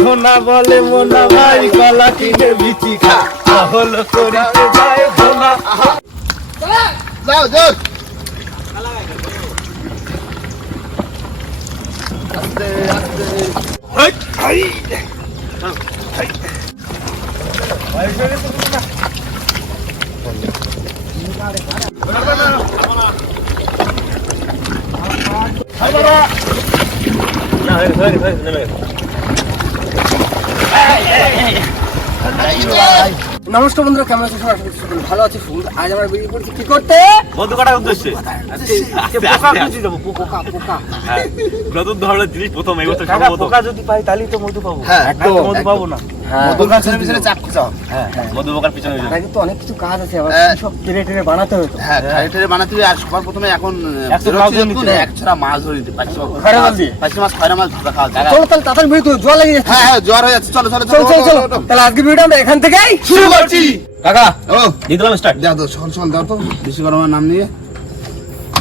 ধোনা বলে মোনা ভাই কলা কিনে বিচি খা হলো করিতে যায় ধোনা। যাও যাও নমস্কার বন্ধুরা, কেমন আছেন? ভালো আছে। আজ আমরা বেরিয়ে পড়ছি কি করতে? মধু কাটার উদ্দেশ্যে। নতুন ধরনের জিনিস প্রথম এই বছর খাবো। পোকা যদি পাই তাহলেই তো মধু পাবো। একদম মধু পাবো না। মধুর পিছনে চাকু চাও। মধু পোকার পিছনে কিন্তু অনেক কিছু কাজ আছে, আবার সব ট্রে বানাতে হবে। হ্যাঁ, ট্রে বানাতে হবে। আর সবার প্রথমে এখন এক ছড়া মাছ ধরে দিতে পারছি। মাছ খয়রা মাছ ভাজা খাওয়া যায়। চলো তাহলে তাড়াতাড়ি বেরিয়ে জল লেগে যাচ্ছে। হ্যাঁ হ্যাঁ, জ্বর হয়ে যাচ্ছে। চলো চলো চলো চলো চলো। তাহলে আজকে ভিডিওটা আমরা এখান থেকেই শুরু করছি। কাকা ও দিতে পারলাম স্টার্ট। দাও তো, সল সল দাও তো, বেশি গরমের নাম নিয়ে।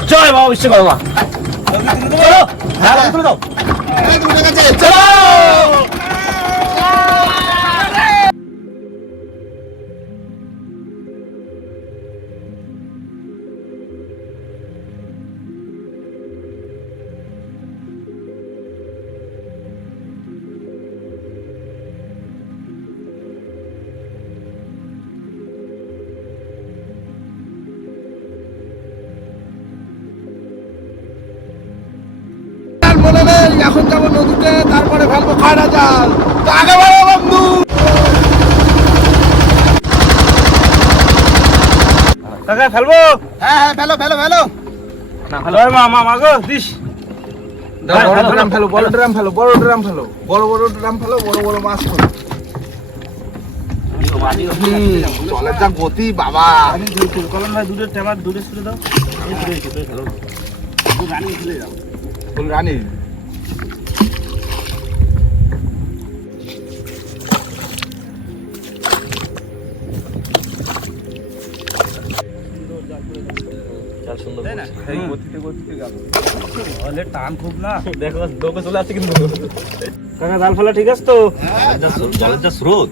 জয় বাবা বিশ্বকর্মা। চলো হ্যাঁ তুলে দাও। এই তুমি ঠিক আছে, চলো। মনে নেই, এখন যাবো নদীতে, তারপরে ফেলবো খয়রা জাল। তো আগে বাড়ো বন্ধু। কাকা ফেলবো? হ্যাঁ হ্যাঁ, ফেলো ফেলো ফেলো। জয় মা মা মাগো দিস। বড় ড্রাম ফেলো, বড় ড্রাম ফেলো, বড় ড্রাম ফেলো, বড় বড় ড্রাম ফেলো, বড় বড় মাছ ফেলো। জলের যা গতি বাবা। কলম ভাই দুধের টেমার দুধে ছুড়ে দাও। এই ছুড়ে দিচ্ছি, তুই ফেলো। রানী ফেলে যাও। ফুল রানী। চাল সুন্দর তাই না? এই গতিতে গতিতে গেল। বলে টান খুব না। দেখো দোকে চলে আসছে কিন্তু। কাকা জাল ফেলা ঠিক আছে তো? জলের যা স্রোত।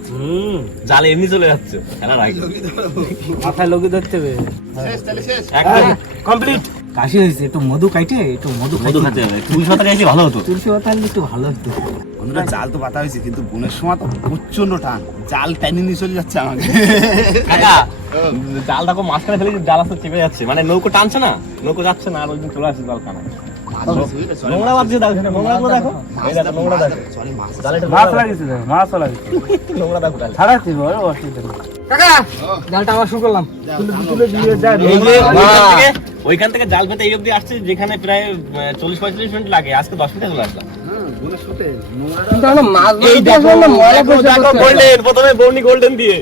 জাল এমনি চলে যাচ্ছে। খেলা রাখ। মাথায় লগি ধরতে হবে। শেষ, তাহলে শেষ। একদম কমপ্লিট। কাশি হয়েছে, একটু মধু কাটে, একটু মধু মধু খেতে হবে। তুলসী পাতা খাইছি ভালো হতো। তুলসী পাতা আনলে একটু ভালো হতো। বন্ধুরা, জাল তো পাতা হয়েছে, কিন্তু বোনের সময় তো প্রচন্ড টান। জাল টেনে নিয়ে চলে যাচ্ছে আমাকে। কাকা জাল দেখো মাঝখানে ফেলে জাল আসতে চেপে যাচ্ছে, মানে নৌকো টানছে না, নৌকো যাচ্ছে না, আর ওই দিন চলে আসছে জাল কানা। নোংরা বাজছে দেখো, নোংরা গুলো দেখো, এই দেখো নোংরা দেখো, জালে মাছ লাগিয়েছে, মাছও লাগিয়েছে, নোংরা দেখো ছাড়াচ্ছি বড় অসুবিধা নেই। কাকা জালটা আবার শুরু করলাম। তুলে দিয়ে যায় ওইখান থেকে জাল পেতে এই অবধি আসছে, যেখানে প্রায় 40-45 মিনিট লাগে, আজকে 10 মিনিটে চলে আসলাম। কিন্তু আমরা মাছ ধরতে আসলে না, ময়লা পরিষ্কার করতে হবে। গোল্ডেন প্রথমে বর্নি গোল্ডেন দিয়ে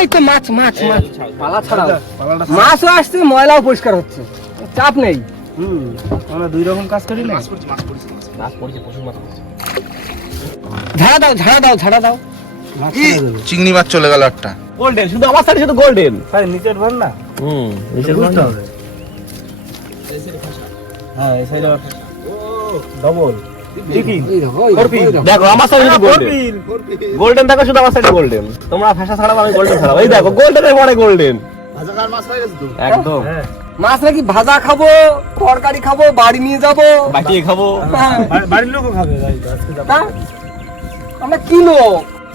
এই তো মাছ মাছ মাছ পালা ছাড়াও, মাছও আসছে, ময়লাও পরিষ্কার হচ্ছে, চাপ নেই। আমরা দুই রকম কাজ করি না। মাছ পড়ছে, মাছ পড়ছে, মাছ পড়ছে, প্রচুর মাছ পড়ছে। ঝাড়া দাও ঝাড়া দাও ঝাড়া দাও। চিংড়ি মাছ চলে গেল একটা। গোল্ডেন শুধু আমার সাথে শুধু গোল্ডেন। ভাই নিচের ভার না, নিচের বুঝতে হবে। হ্যাঁ এই সাইডে ডবল দেখি করবি দেখো আমার সাইডে শুধু গোল্ডেন, গোল্ডেন দেখো শুধু আমার সাইডে গোল্ডেন। তোমরা ফেসা ছাড়াও, আমি গোল্ডেন ছাড়াও। এই দেখো গোল্ডেনের পরে গোল্ডেন ভাজাকার মাছ হয়ে গেছে তো। একদম। মাছ নাকি ভাজা খাবো, তরকারি খাবো, বাড়ি নিয়ে যাবো, বাকিয়ে খাবো, বাড়ির লোকও খাবে। আমরা কিনো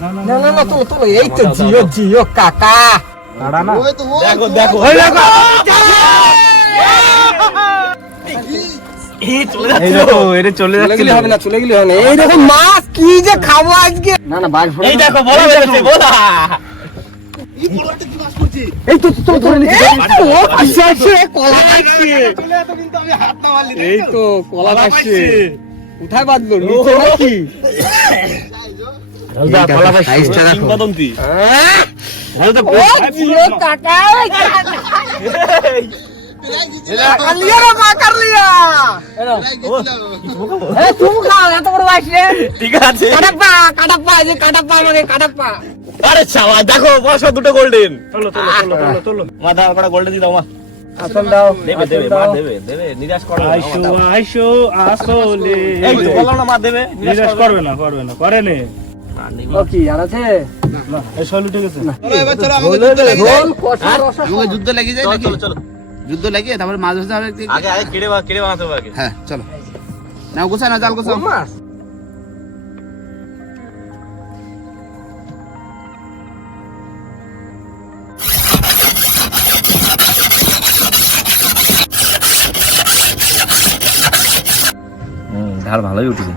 না না না, তোলো তোলো। এই তো জিও জিও কাকা, ওই তো ওই দেখো তো, দেখো ওই এই দেখো। এই চলে যাচ্ছে, এটা চলে চলে গেলে হবে না, চলে গেলে হবে না। এই দেখো মাছ কি যে খাবো আজকে। না না বাইরে এই দেখো বড় বেরোচ্ছে, বড়া। এই বড় একটা কি মাছ পড়ছে? এই তো তো ধরে নিচ্ছে। ও আসছে আসছে, কলা আসছে। চলে এত, কিন্তু আমি হাত না মারলি। এই তো কলা আসছে। কোথায় বাঁধলো? নিচে নাকি? কিংবদন্তি। ও জিও কাকা, কাকা লিয়া রে, কাকা লিয়া। এ তুমি খাও, এত বড় আসছে। ঠিক আছে। কাটাপ্পা যে কাটাপ্পা, আমাকে কাটাপ্পা। আরে চাওয়া দেখো বসো, দুটো গোল্ডেন। চলো চলো চলো চলো চলো, মা দাও একটা গোল্ডেন দিয়ে দাও মা। আসল দাও, দেবে আসল দেবে মা দাও। দেবে দেবে নিরাশ করবে না, আইসো আমার দাও। আইসো আসলে এই তো বললাম না মা দেবে নিরাশ করবে না করে নে মা নেবে। ও কি আর আছে? না এই সলু ঠিক আছে চলো এবার চলো আমাকে ঝোল, যুদ্ধ লাগিয়ে যায় ঝোল, কষা, রসা সব। আমাকে যুদ্ধ লাগিয়ে যায় চলো নাকি? চলো চলো যুদ্ধ লাগিয়ে তারপরে মাছ ধরতে হবে আগে আগে কেড়ে বানাতে হবে আগে। হ্যাঁ চলো নাও গোছা না জাল গোছা কোন মাছ? ধার ভালোই উঠেছে।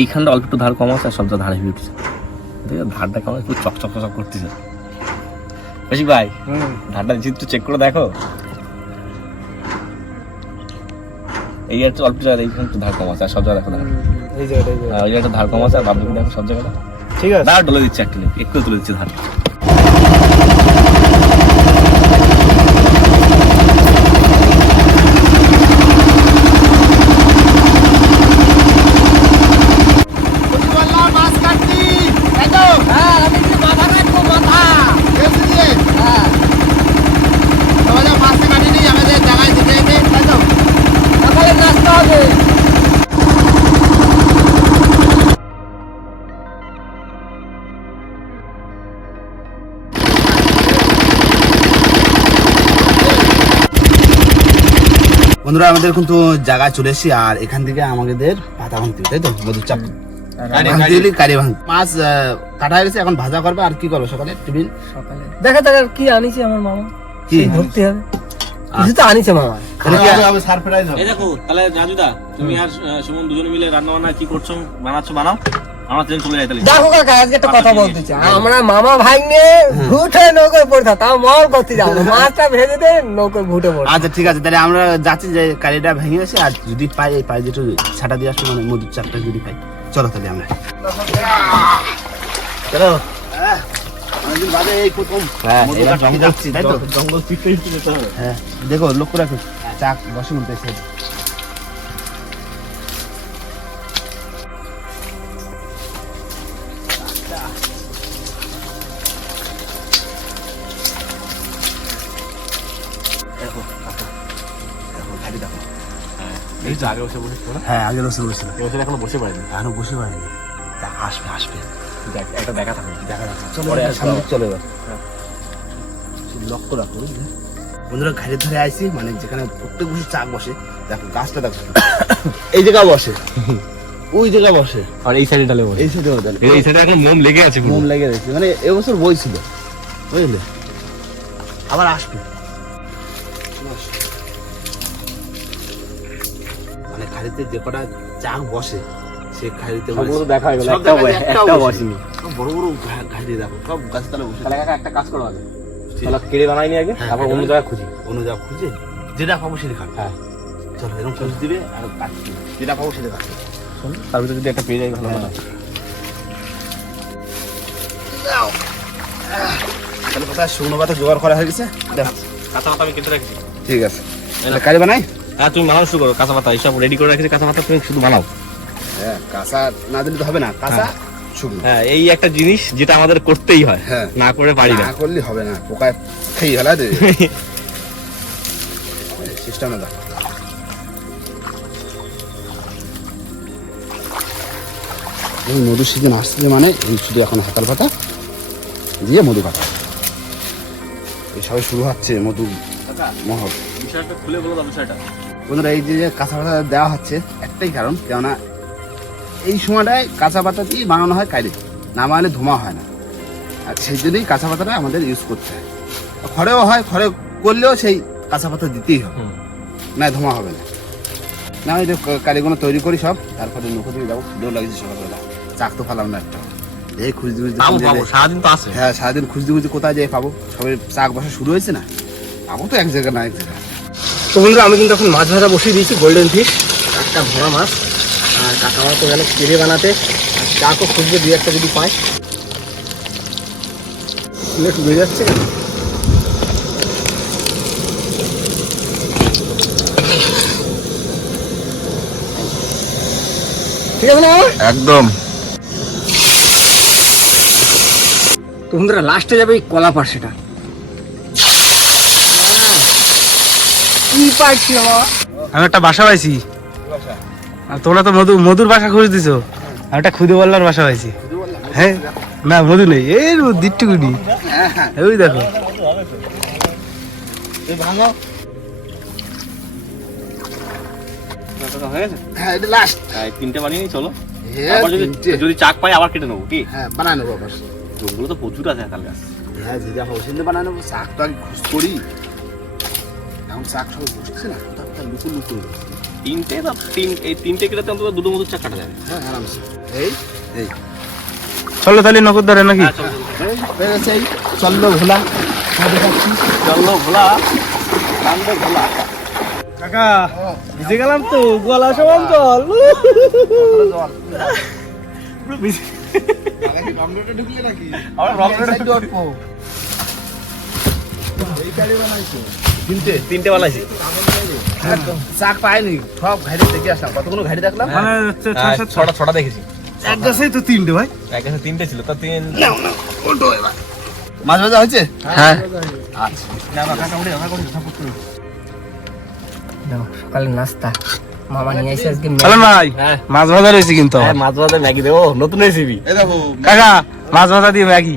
এইখানটা অল্প একটু ধার কম আছে আর সব ধার হেভি উঠেছে। দেখো ধারটা কেমন একটু চকচক চক করতেছে। বেশি ভাই ধারটা একটু চেক করে দেখো। এই একটু অল্প জায়গায় এইখানে একটু ধার কম আছে আর সব জায়গায় দেখো ধার। এই যে এটা, এই যে। ওই জায়গাটা ধার কম আছে আর বাদ বাকি দেখো সব জায়গাটা ঠিক আছে ধার তুলে দিচ্ছে একটু একটু তুলে দিচ্ছে ধার। মাছ কাটতি তাই তো হ্যাঁ, আমি কি মাথা রাখবো, মাথা? দেখছি যে হ্যাঁ, তোমাদের মাছটা কাটিনি আমাদের জায়গায় যেতে যেতে তাই তো সকালে নাস্তা হবে। বন্ধুরা আমাদের কিন্তু জায়গায় চলে এসেছি আর এখান থেকে আমাদের পাতা ভাঙতে হবে, তাই তো মধুর চাপ ভাঙতে দিলি কারি ভাঙ মাছ কাটা হয়ে গেছে এখন ভাজা করবে আর কি করবে সকালে টিফিন সকালে দেখা যাক আর কি আনিছে আমার মামা। কি ধরতে হবে। কিছু তো আনিছে মামা। সারপ্রাইজ এই দেখো তাহলে রাজুদা তুমি আর সুমন দুজনে মিলে রান্না বান্না কি করছো বানাচ্ছো বানাও আমার ট্রেন চলে যায় তাহলে। দেখো কাকা, আজকে একটা কথা বলতে চাই। আমরা মামা ভাগ্নে ভুটে নৌকোয় পড়তাম, তাও মল করতে যাবো না। মাছটা ভেজে দে, নৌকোয় ভুটে পড়ে। আচ্ছা ঠিক আছে তাহলে আমরা যাচ্ছি যে কারিটা ভেঙে গেছে আর যদি পাই এই পাই যেটু ছাটা দিয়ে আসবো মানে মধুর চাপটা যদি পাই চলো তাহলে আমরা চলো অনেকদিন বাদে এই প্রথম মধু কাটতে যাচ্ছি তাই তো জঙ্গল চিপতে চিপতে যেতে হবে। হ্যাঁ দেখো লক্ষ্য রাখো চাক বসে উঠতে এই যে আগে বসে বসে না হ্যাঁ আগে বসে বসে বসে এখনো বসে পারেনি এখনো বসে পারিনি তা আসবে আসবে দেখ একটা দেখা থাকে দেখা যাচ্ছে চলো পরে এবার আসবে। সামনে চলে এবার লক্ষ্য রাখো বুঝলে? বন্ধুরা ঘাড়ে ধরে আইছি মানে যেখানে প্রত্যেক বছর চাক বসে দেখো গাছটা দেখো এই জায়গা বসে ওই জায়গা বসে আর এই সাইডে ডালে বসে এই সাইডে ওদের এই সাইডে এখন মোম লেগে আছে মোম লেগে গেছে মানে এবছর বই ছিল বুঝলে আবার আসবে মানে খাড়িতে যে কটা চাক বসে সে খাড়িতে সবগুলো দেখা হয়ে গেল সব একটাও দেখা যায়, একটাও একটাও বসেনি সব বড় বড় ঘাড়ি দেখো সব গাছের তলায় বসে তাহলে কাকা একটা কাজ করো আগে তাহলে কেড়ে বানাইনি আগে হ্যাঁ, তারপর অন্য কেটে জায়গায় খুঁজি অন্য যা খুঁজে যেটা পাবো সেটা খাবে হ্যাঁ চলো এরকম খুঁজ দিবে আর কাটতে দিবে। যেটা পাবো সেটা কাটবে তার ভিতরে যদি একটা পেয়ে যাই ভালো না তাহলে কোথায় শুকনো পাতা জোগাড় করা হয়ে গেছে দেখো কাঁচা পাতা আমি কেটে রাখছি ঠিক আছে তাহলে কারি বানাই হ্যাঁ তুমি বানাও শুরু করো কাঁচা পাতা এইসব রেডি করে রাখছি কাঁচা পাতা তুমি শুধু বানাও হ্যাঁ কাঁচা না দিলে তো হবে না কাঁচা শুকনো হ্যাঁ এই একটা জিনিস যেটা আমাদের করতেই হয় হ্যাঁ। না করে পারি না না করলে হবে না পোকায় খেয়ে ফেলা দেবে সিস্টেম না দেখো এই মধু সিজন আসছে মানে এই শুধু এখন হাতাল পাতা দিয়ে মধু কাটা এই সবাই শুরু হচ্ছে মধু মহক বিষয়টা খুলে বলো বিষয়টা বন্ধুরা এই যে কাঁচা পাতা দেওয়া হচ্ছে একটাই কারণ কেননা এই সময়টায় কাঁচা পাতা দিয়ে বানানো হয় কারি না বানালে ধোঁয়া হয় না আর সেই জন্যই কাঁচা পাতাটা আমাদের ইউজ করতে হয় খড়েও হয় খড়ে করলেও সেই কাঁচা পাতা দিতেই হবে না ধোঁয়া হবে না না ওই যে কারিগুলো তৈরি করি সব তারপরে নৌকো দিয়ে যাবো দৌড় লাগছে সকালবেলা চাক তো পালাম না একটা এই খুঁজতে খুঁজতে সারাদিন তো আছে হ্যাঁ সারাদিন খুঁজতে খুঁজতে কোথায় যাই পাবো সবাই চাক বসা শুরু হয়েছে না পাবো তো এক জায়গায় না এক জায়গায় তো বন্ধুরা আমি কিন্তু এখন মাছ ভাজা বসিয়ে দিয়েছি, গোল্ডেন ফিশ, একটা ভরা মাছ। আর কাকা মাছ তো গেলে কেড়ে বানাতে, আর চাকও খুঁজবে দুই একটা যদি পায়। একটু বেড়ে যাচ্ছে কেন? ঠিক আছে না? একদম তো বন্ধুরা লাস্টে যাবে এই কলা পার্সেটা। কি পাইছি বাবা? আমি একটা বাসা পাইছি। আর তোমরা তো মধুর বাসা খুঁজে দিছো, আমি একটা খুদে বল্লার বাসা পাইছি। হ্যাঁ না মধু নেই, এই দিটটুকুনি ওই দেখো। হয়ে গেছে? হ্যাঁ এটা লাস্ট। তিনটে বানিয়ে নিই, চলো। আবার যদি চাক পাই আবার কেটে নেবো কি? হ্যাঁ বানায় নেবো আবার। জঙ্গলে তো প্রচুর আছে তাল গাছ। হ্যাঁ যে যা হোসেন বানায় নেবো। শাক তো আগে ঘুষ করি, এখন শাক সব বসছে না, তারপর লুকুর লুকুর। তিনটে কেটে তো অন্তত দুটো মধুর চাক কাটা যাবে। হ্যাঁ আরামসে। এই এই চলো তাহলে নগদ ধরে নাকি? হ্যাঁ, চলো, চলো। হয়ে গেছে। এই চললো ভোলা, চলো ভোলা, কান্দে ভোলা। কাকা ভিজে গেলাম তো, গলা সমান জল। আমার তিনটে বানাইছি। শাক পাইনি, সব ঘাড়ি দেখে আসলাম। কতগুলো ঘাড়ি দেখলাম? মানে ছটা দেখেছি। এক গাছেই তো তিনটে ভাই। এক কাছে তিনটে ছিল, তা তিন। মাছ ভাজা হয়েছে? হ্যাঁ আচ্ছা সকালে নাস্তা মামা নিয়ে এসে আজকে চলো ভাই, হ্যাঁ। মাছ ভাজা রয়েছে কিন্তু। হ্যাঁ, মাছ ভাজা ম্যাগি দেবো, নতুন রেসিপি। এই দেখো, কাকা মাছ ভাজা দিয়ে ম্যাগি।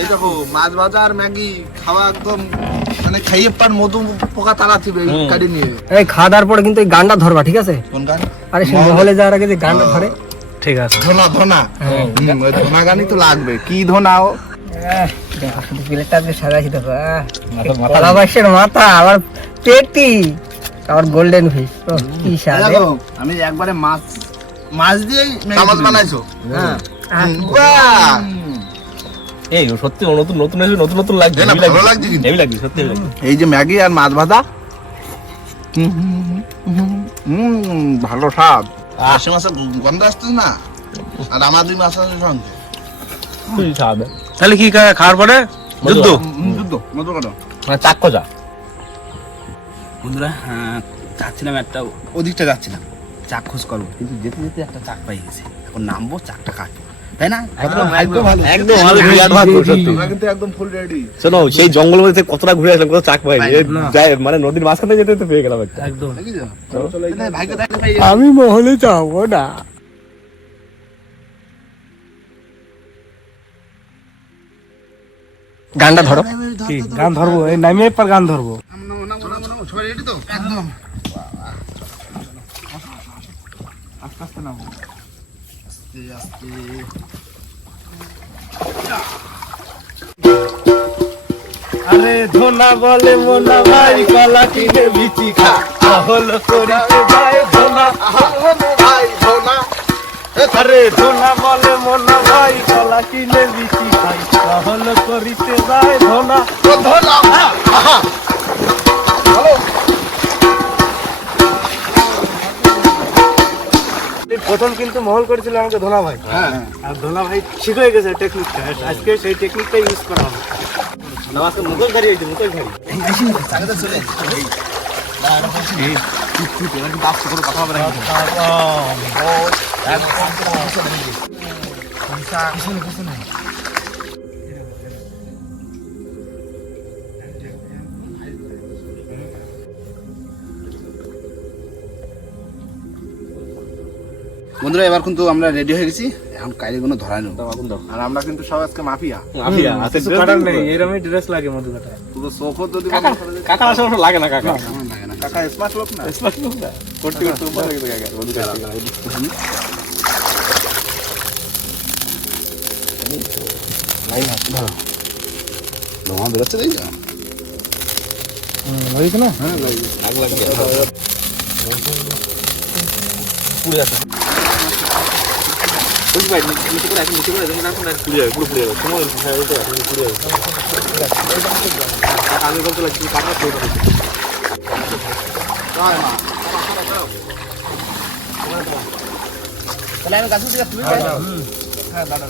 এই দেখো মাছ ভাজা আর ম্যাগি খাওয়া একদম মানে খাইয়ে পার মধু পোকা তাড়া ছিল এই কাটি নিয়ে। এই খাওয়া দাওয়ার পরে কিন্তু এই গানটা ধরবা, ঠিক আছে? কোন গান? আরে সে মহলে যাওয়ার আগে যে গানটা ধরে, ঠিক আছে। ধনা ধনা। ওই ধনা গানই তো লাগবে। কি ধনা ও? দেখো শুধু প্লেটটা আজকে সাজাইছি দেখো। কলাবাসের মাথা, আবার পেটি, আবার গোল্ডেন ফিশ। কি স্বাদ! দেখো আমি একবারে মাছ মাছ দিয়েই মাছ বানাইছো। হ্যাঁ বাহ, এই সত্যি নতুন নতুন রেসিপি, নতুন নতুন লাগছে। না, ভালো লাগছে কিন্তু। হেভি লাগছে, সত্যি হেভি লাগছে। এই যে ম্যাগি আর মাছ ভাজা, ভালো স্বাদ। মাসে মাসে গন্ধ আসতেছে না, আর আমার দুই মাস আছে সঙ্গে। খুবই স্বাদ। তাহলে কি কাকা খাওয়ার পরে যুদ্ধ? যুদ্ধ মধু কাটো। মানে চাক খোঁজা। বন্ধুরা যাচ্ছিলাম একটা ওদিকটা যাচ্ছিলাম চাক্ষুষ করবো, কিন্তু যেতে যেতে একটা চাক পাই গেছে। এখন নামবো, চাকটা কাটবো, তাই না? একদম ভালো, বিরাট ভাগ্য, সত্যি। আমরা কিন্তু একদম ফুল রেডি। শোনো, সেই জঙ্গল মধ্যে কতটা ঘুরে আসলাম, কত চাক পাই। মানে নদীর মাঝখানে যেতে যেতে পেয়ে গেলাম একটা। একদম। ভাগ্য থাকলে পাই। আমি মহলে যাবো না। গানটা ধরো। কি গান ধরবো? এই নামিয়ে পর গান ধরবো। সবাই রেডি তো? একদম। আস্তে আস্তে নামো, আস্তে আস্তে। আরে ধোনা বলে মোনা ভাই, কলা কিনে বিচি খা, হলো করিতে ভাই ধোনা। ভাই ধোনা। আরে ধোনা বলে মোনা ভাই, কলা কিনে বিচি খাই, হলো করিতে ভাই ধোনা। ধোনা। প্রথম কিন্তু মহল করেছিল আমাকে ধোলা ভাই। হ্যাঁ আর ধোলা ভাই শিখে গেছে টেকনিকটা, আজকে সেই টেকনিকটা ইউজ করা হবে। আজকে মুখোশধারী হয়েছে, মুখোশধারী। চাকরিতে চলে এসেছি। বন্ধুরা এবার কিন্তু আমরা রেডি হয়ে গেছি, এখন কাইরিগুলো ধরাই নেব। আর আমরা কিন্তু সব আজকে মাফিয়া। মাফিয়া আছে, কিছু করার নেই, এরকমই ড্রেস লাগে মধু কাটা। পুরো চোখও যদি কাকা আসলে ওটা লাগে না, কাকা লাগে না। কাকা স্মার্ট লোক না। স্মার্ট লোক না, করতে করতে উপরে গেছে কাকা। বন্ধু কাকা ধোঁয়া বেরোচ্ছে দেখি না? হয়েছে না? হ্যাঁ আগ লাগে, পুড়ে যাচ্ছে। বুঝতে পারি নিচে করে এখন নিচে করে যখন এখন পুড়ে যাবে, পুরো পুড়ে যাবে। সময় হ্যাঁ ওইটা এখন পুড়ে যাবে। আমি বলতে লাগছি কাকা খেয়ে যাবে। তাহলে আমি গাছ থেকে তুলে হ্যাঁ দাদা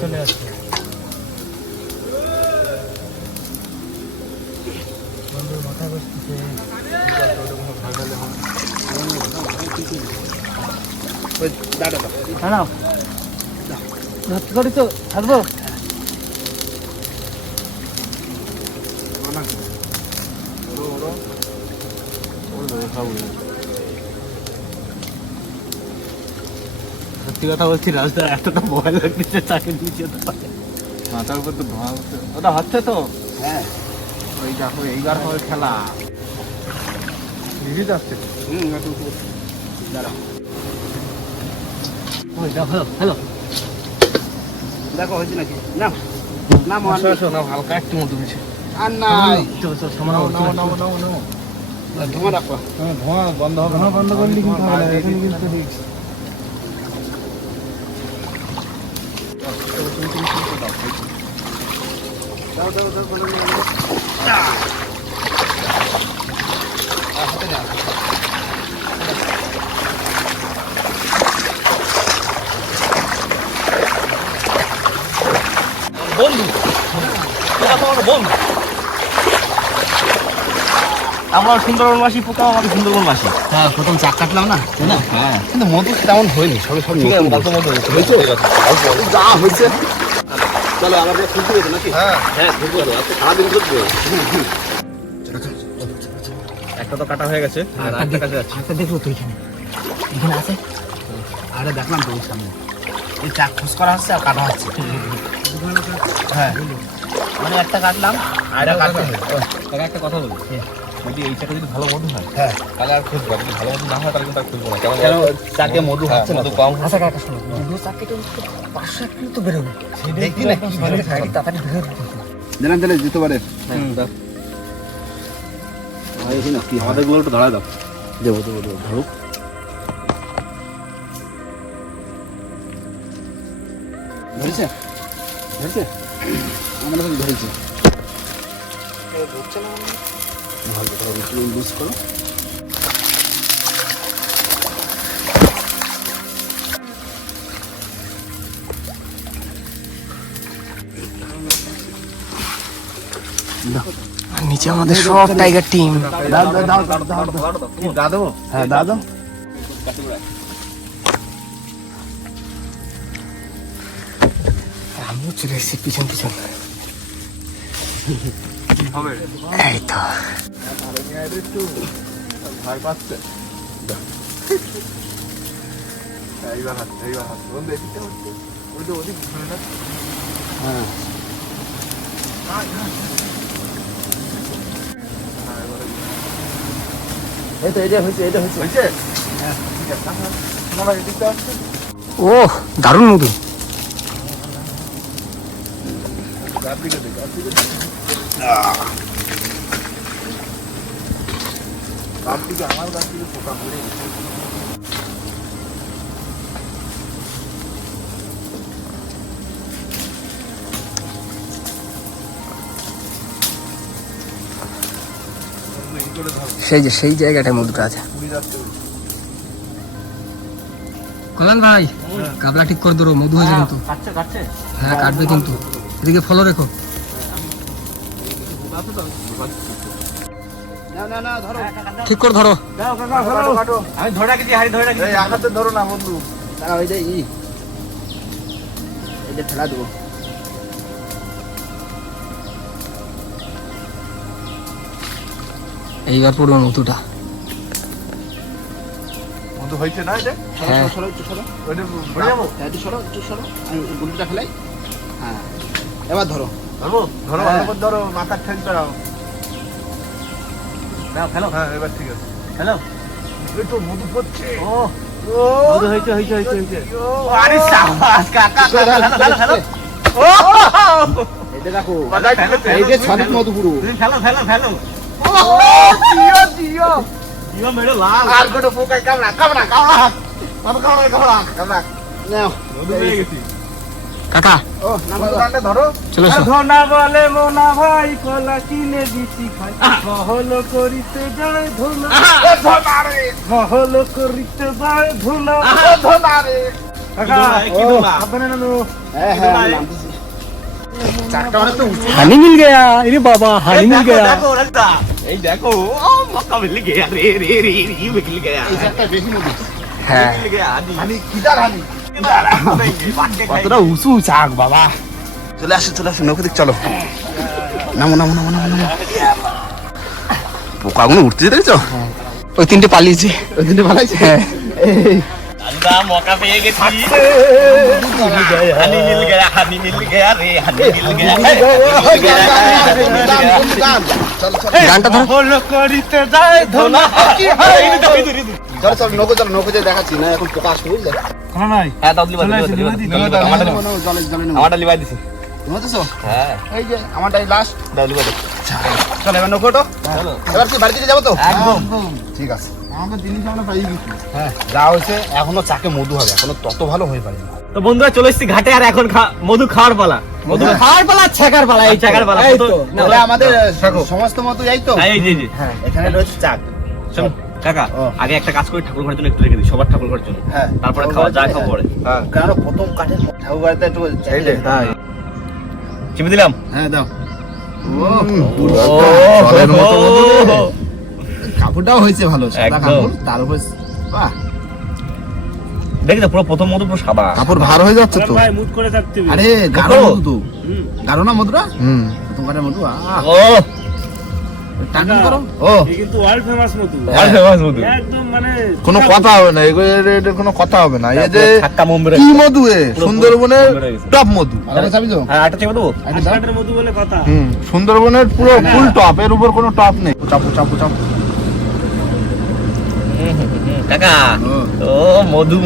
চলে আসছে। দাদা ধরতে পারি তো থাকবো। সত্যি কথা বলছি রাস্তা এতটা ভয় লাগছে তাকে নিচে মাথার উপর তো ধোঁয়া উঠছে ওটা হচ্ছে তো হ্যাঁ ওই দেখো এইবার হবে খেলা নিজে যাচ্ছে দাঁড়াও ওই দেখো হ্যালো দেখো হয়েছে নাকি না না না হালকা একটু মতো হয়েছে আর নাই চল চল সামনে ধোঁয়া রাখবা ধোঁয়া বন্ধ হবে ধোঁয়া বন্ধ করলে কিন্তু হবে না, এখানে কিন্তু ঠিক। দাও দাও দাও করে নিয়ে হাতে দাও বন্ধু বন্ধু আমার সুন্দরবনবাসী পোকা আমাদের সুন্দরবনবাসী হ্যাঁ প্রথম চাক কাটলাম না তাই না হ্যাঁ কিন্তু মধু তেমন হয়নি সবে সব ঠিক আছে নতুন গল্প মতো হয়েছে যা হয়েছে চলো আবার খুলতে হবে নাকি হ্যাঁ হ্যাঁ ঘুরবো আজকে সারাদিন ঘুরবো একটা তো কাটা হয়ে গেছে আর একটা কাছে যাচ্ছে আচ্ছা দেখো তো এখানে এখানে আছে আরে দেখলাম তো ওই সামনে এই চাক খুশ করা হচ্ছে আর কাটা হচ্ছে হ্যাঁ মানে একটা কাটলাম আর এটা কাটতে হবে তাকে একটা কথা বলি যদি এই চাকে যদি ভালো মধু হয় হ্যাঁ তাহলে আর খুঁজবো যদি ভালো মধু না হয় তাহলে কিন্তু আর খুঁজবো না কারণ কেন চাকে মধু হচ্ছে না মধু কম আচ্ছা কাকা শোনো দু চাকরিটা 500 কিলো তো বেরোবে দেখি না তাড়াতাড়ি বেরোবে জানেন তাহলে যেতে পারে কি আমাদের গুলো একটু ধরা দাও দেবো দেবো দেবো ধরো ধরেছে ধরেছে আমার কাছে ধরেছে ভালো করে লুজ করো নিচে আমাদের সব টাইগার টিম দাও দাও দাও দাও দাও হ্যাঁ দাও দাও আমিও চলে এসেছি পিছন পিছন এই তো ভয় পাচ্ছে এইবার হাত বন্ধু এদিকে হচ্ছে ওই তো ওদিক ঘুরে না হ্যাঁ এই তো এটা হয়েছে হয়েছে হ্যাঁ ঠিক আছে না এদিকটা আসছে ও দারুণ মধু গাছ দিকে দে গাছ দিকে আমার গাছ দিকে পোকা পড়ে গেছে সেই জায়গাটায় মধুটা আছে কল্যাণ ভাই কাবলা ঠিক করে ধরো মধু হয়েছে কিন্তু কাটছে হ্যাঁ কাটবে কিন্তু এদিকে ফলো রেখো না না ধরো ঠিক করে ধরো আমি ধরে রাখি হাড়ি ধরে রাখি এই আঘাতে ধরো না বন্ধু দাঁড়া ওই যে এই যে ঠেলা দেবো এইবার পড়বে মধুটা মধু হয়েছে না এটা হ্যাঁ। সরো একটু সরো ওইটা ঘুরে যাবো একটু সরো আমি গুলিটা ফেলাই হ্যাঁ এবার ধরো ধরবো ধরো হ্যাঁ। ভালো করে ধরো মাথার ঠেক দাও দাও ফেলো হ্যাঁ এবার ঠিক আছে ফেলো এই তো মধু পড়ছে ও মধু হয়েছে আরে সাবাস কাকা ফেলো এটা দেখো এই যে ছদিক মধু পুরো তুমি ফেলো জিও ইও মেরে লাল আর গোটা পোকাই কামড়া মধু কামড়া নাও মধু পেয়ে গেছি কাকা ও নাম্বার ধরো চলো এসো। ধনা বলে মোনা ভাই কলা কিনে দিছি খাই মহল করিতে যায় ধনা ধনারে মহল করিতে যায় ধনা ধনারে কাকা কি ধনা? সাবধানে নামো হ্যাঁ হ্যাঁ আমি নামতেছি চারটা মানে তো উঁচু হানি মিল গয়া আরে বাবা হানি মিল গয়া দেখো রাস্তা এই দেখো ও মক্কা মিল গয়া রে মিল গয়া এই চারটা বেশি মধু হ্যাঁ মিল গয়া হানি হানি কিদার হানি কতটা উঁচু চাক বাবা। চলে আসে নৌকো দিক চলো। নামো। পোকাগুলো উঠতে দেখছো? ওই তিনটে পালিয়েছে। ওই দিনটা পালাইছে। এই দাদা মকা পেয়ে গেছি। হানি মিল গয়া রে, হানি মিল গয়া। গানটা ধরো। হলো করিতে যায় ধনা কি হয়। চলো নৌকো যে দেখাচ্ছি না এখন পোকা আসবে বুঝলে? কোন নাই হ্যাঁ দাও লিবাই আমারটা লিবাই দিছি। বুঝতেছো? হ্যাঁ এই যে আমারটাই লাস্ট। দাও লিবাই দাও। চলো এবার নৌকোটো। চলো এবার কি বাড়ি থেকে যাবো তো? একদম। ঠিক আছে। আমাদের জিনিস আমরা পাই গেছি। হ্যাঁ যা হয়েছে এখনো চাকে মধু হবে, এখনো তত ভালো হয়ে পারে না। তো বন্ধুরা চলে এসেছি ঘাটে, আর এখন মধু খাওয়ার পালা। মধু খাওয়ার পালা, ছেকার পালা, এই চাকার পালা। এই তো। তাহলে আমাদের সমস্ত মতো এই তো। এই যে হ্যাঁ এখানে রয়েছে চাক। শোন কাকা, ও। আগে একটা কাজ করি, ঠাকুর ঘরের জন্য একটু রেখে দিই, সবার ঠাকুর ঘরের জন্য। হ্যাঁ তারপরে খাওয়া যা খাওয়া পরে। হ্যাঁ কারণ প্রথম কাঠের ঠাকুর বাড়িতে একটু চাইলে। হ্যাঁ চিপে দিলাম। হ্যাঁ দাও। ও কাপড়টাও হয়েছে ভালো, সাদা একদম। কাপড়, তার উপর বাহ দেখি তো পুরো প্রথম মধু পুরো সাদা। কাপড় ভার হয়ে যাচ্ছে তো। ভাই মুড করে থাকতে হবে। আরে গাঢ় মধু তো। গাঢ় না মধুরা? প্রথম কাঠের মধু। ও টান করো। ও এই কিন্তু ওয়ার্ল্ড ফেমাস মধু। আর ফেমাস মধু। একদম মানে কোনো কথা হবে না, এর কোনো কথা হবে না। এই যে ঠাক্কা মুম্বরে কি মধু সুন্দরবনের টপ মধু। আরে চাবি তো। হ্যাঁ আটা চেপে দেবো। আরে দাও। কাঠের মধু বলে কথা। সুন্দরবনের পুরো ফুল টপ, এর উপর কোনো টপ নেই। চাপো কাকা ও। ও মধু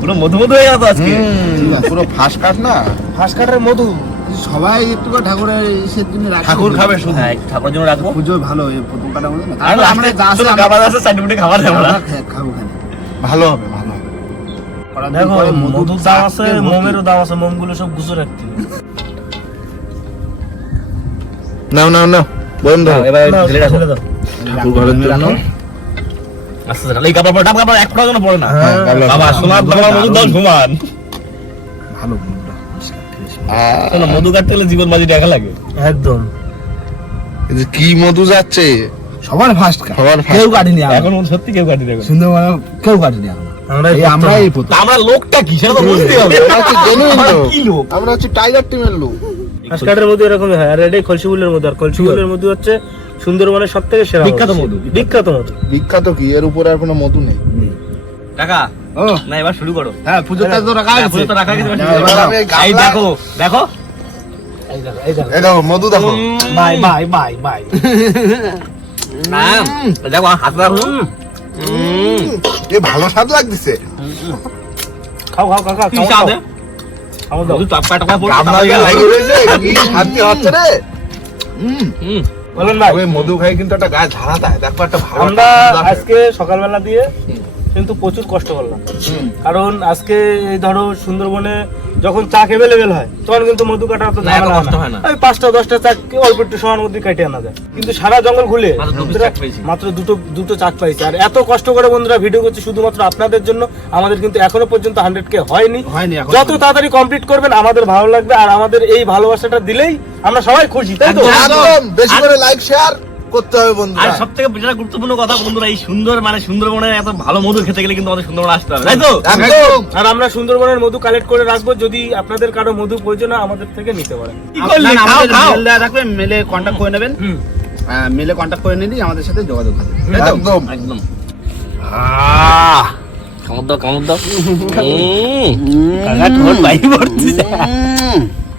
পুরো মধু হয়ে গেল আজকে। ঠিক আছে। পুরো ফাঁস কাঠ না, ফাঁস কাঠের মধু। সবাই একটু করে ঠাকুরের ইসের জন্য রাখি। ঠাকুর খাবে শুধু। হ্যাঁ একটু ঠাকুরের জন্য রাখবো। পুজো ভালো এই প্রথম কাটা মধু না। আর তারপর আমরা যা আছে শুধু খাবার আছে, সাইডে খাবার দেবো না। খাবো খাবো। ভালো হবে, ভালো হবে। দেখো মধুর দাম আছে, চাকতে ভর্তি। মোমেরও দাম আছে, মোমগুলো সব গুছো রাখতে হবে। নাও বন্ধ। এবার ঢেলে রাখো। ছেড়ে দাও। ঠাকুর ঘরের জন্য আস্তে আস্তে এই কাপড় পরে, ডাব কাপড় এক ফোঁটা যেন পড়ে না। ভালো। বাবা সোনার দাম মধু দাও ঘুমান। ভালো মধুটা। শোনো, মধু কাটতে হলে জীবন বাজি টাকা লাগে। একদম। এই যে কি মধু যাচ্ছে সবার ফার্স্ট কাট। সবার first। কেউ কাটেনি এখন সত্যি কেউ কাটি দেবে। সুন্দরবনে কেউ কাটেনি এখন। আমরাই প্রথম। আমরা লোকটা কি সেটা তো বুঝতে হবে। আমরা হচ্ছে genuine আমরা লোক। কি লোক? আমরা হচ্ছে টাইগার টিমের লোক। ফাঁস কাঠের মধু এরকম হয়, আর এটাই কলসিগুলের মধু। আর কলসিগুলের মধু হচ্ছে সুন্দরবনের সব থেকে সেরা বিখ্যাত মধু। বিখ্যাত মধু। বিখ্যাত কি, এর উপরে আর কোনো মধু নেই। কাকা ও না এবার শুরু করো। হ্যাঁ পুজোটা তো রাখা হ্যাঁ, আছে। পুজো তো রাখা গেছে, এবার শুরু এবার করো। আমি এই এই গামলা- দেখো দেখো। এই দেখো মধু দেখো। বাই। না দেখো হাত রাখো। এ ভালো স্বাদ লাগতেছে। খাও কাকা। কি খাও, স্বাদ? খাও। খাও দাও। মধু টাপকা টাপকা পড়ে গামলা তারপরে লাগিয়ে রয়েছে, কি শান্তি হচ্ছে রে। হুম। বলেন ভাই, ওই মধু খাই কিন্তু একটা গায়ে ঝাড়া দেয়। দেখো একটা ভালো আমরা একটা স্বাদ আছে। আজকে সকালবেলা দিয়ে কিন্তু প্রচুর কষ্ট করলাম। কারণ আজকে এই ধরো সুন্দরবনে যখন চাক অ্যাভেলেবেল হয় তখন কিন্তু মধু কাটা তো না, এত কষ্ট হয় না। ওই 5টা-10টা চাক অল্প একটু সময়ের মধ্যে কেটে আনা যায়, কিন্তু সারা জঙ্গল ঘুরে মাত্র দুটো চাক পেয়েছি। মাত্র দুটো চাক পাইছে। আর এত কষ্ট করে বন্ধুরা ভিডিও করছে শুধুমাত্র আপনাদের জন্য। আমাদের কিন্তু এখনো পর্যন্ত 100K হয়নি। এখন। যত তাড়াতাড়ি কমপ্লিট করবেন আমাদের ভালো লাগবে, আর আমাদের এই ভালোবাসাটা দিলেই আমরা সবাই খুশি, তাই তো? একদম বেশি করে লাইক শেয়ার করতে হবে আর বন্ধুরা। সব থেকে যেটা গুরুত্বপূর্ণ কথা বন্ধুরা, এই সুন্দরবনে এত ভালো মধু খেতে গেলে কিন্তু আমাদের সুন্দরবনে আসতে হবে, তাই তো? একদম। আর আমরা সুন্দরবনের মধু কালেক্ট করে রাখবো, যদি আপনাদের কারো মধু প্রয়োজন হয় আমাদের থেকে নিতে পারেন। কি করলে? না, খাও, আমাদের খাও। মেল দেওয়া থাকবে, মেলে কন্ট্যাক্ট করে নেবেন। হুম। মেলে কন্ট্যাক্ট করে নিলেই আমাদের সাথে যোগাযোগ হবে, তাই তো? একদম। একদম। কামড় দাও। কাকা ঠোঁট বাইরে পড়তেছে।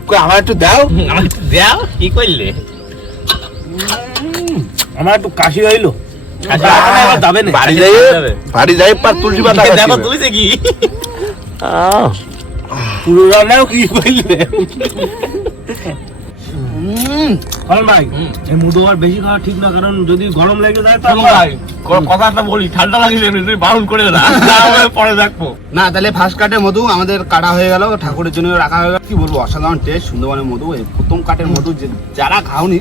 কই আমার একটু দাও। আমার একটু দাও, কি করলে? আমার একটু কাশি হইলো, যাবে না। বাড়ি যাই পার তুলসী পাতা দেখো কাটবে। তুইছে কি? পুরো রান্নাও কি করলে? ভাই এই মধু আর বেশি খাওয়া ঠিক না, কারণ যদি গরম লেগে যায় তো কথা একটা বলি, ঠান্ডা লাগলে তুই বারণ করে দে না, আমরা পরে দেখবো। না তাহলে ফার্স্ট কাটের মধু আমাদের কাটা হয়ে গেল, ঠাকুরের জন্য রাখা হয়ে গেল। কি বলবো, অসাধারণ টেস্ট সুন্দরবনের মধু। এই প্রথম কাটের মধু যারা খাওনি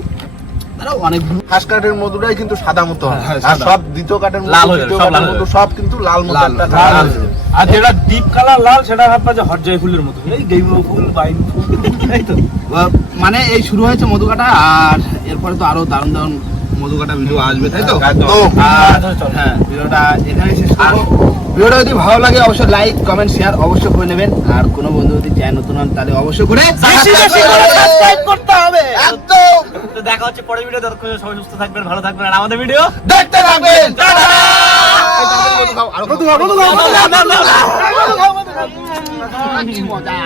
তারা অনেক ফার্স্ট কাঠের মধুটাই কিন্তু সাদা মতো হয়। হ্যাঁ, আর সাদা। সব দ্বিতীয় কাঠের মধু, লাল হয়ে যাবে, তৃতীয় সব কাঠের লাল হয়ে মধু যাবে। সব কিন্তু লাল মতো লাল, একটা লাল কালার। হয়ে যাবে। আর যেটা ডিপ কালার লাল সেটা ভাববা যে হরজয় ফুলের মতো, এই গেইব ফুল বাইন ফুল, তাই তো? মানে এই শুরু হয়েছে মধু কাটা, আর এরপরে তো আরো দারুণ দারুণ মধু কাটা ভিডিও আসবে, তাই তো? একদম। আর হ্যাঁ ভিডিওটা এখানে শেষ করবো। ভিডিওটা যদি ভালো লাগে অবশ্যই লাইক কমেন্ট শেয়ার অবশ্যই করে নেবেন। আর কোনো বন্ধু যদি চ্যানেল নতুন হন তাহলে অবশ্যই করে সাবস্ক্রাইব করতে হবে। একদম তো দেখা হচ্ছে পরের ভিডিও। ততক্ষণ সবাই সুস্থ থাকবেন, ভালো থাকবেন, আর আমাদের ভিডিও দেখতে থাকবেন। টাটা। আরো কত খাও, আরো কত খাও। না, না, না, না, না। কি মজা।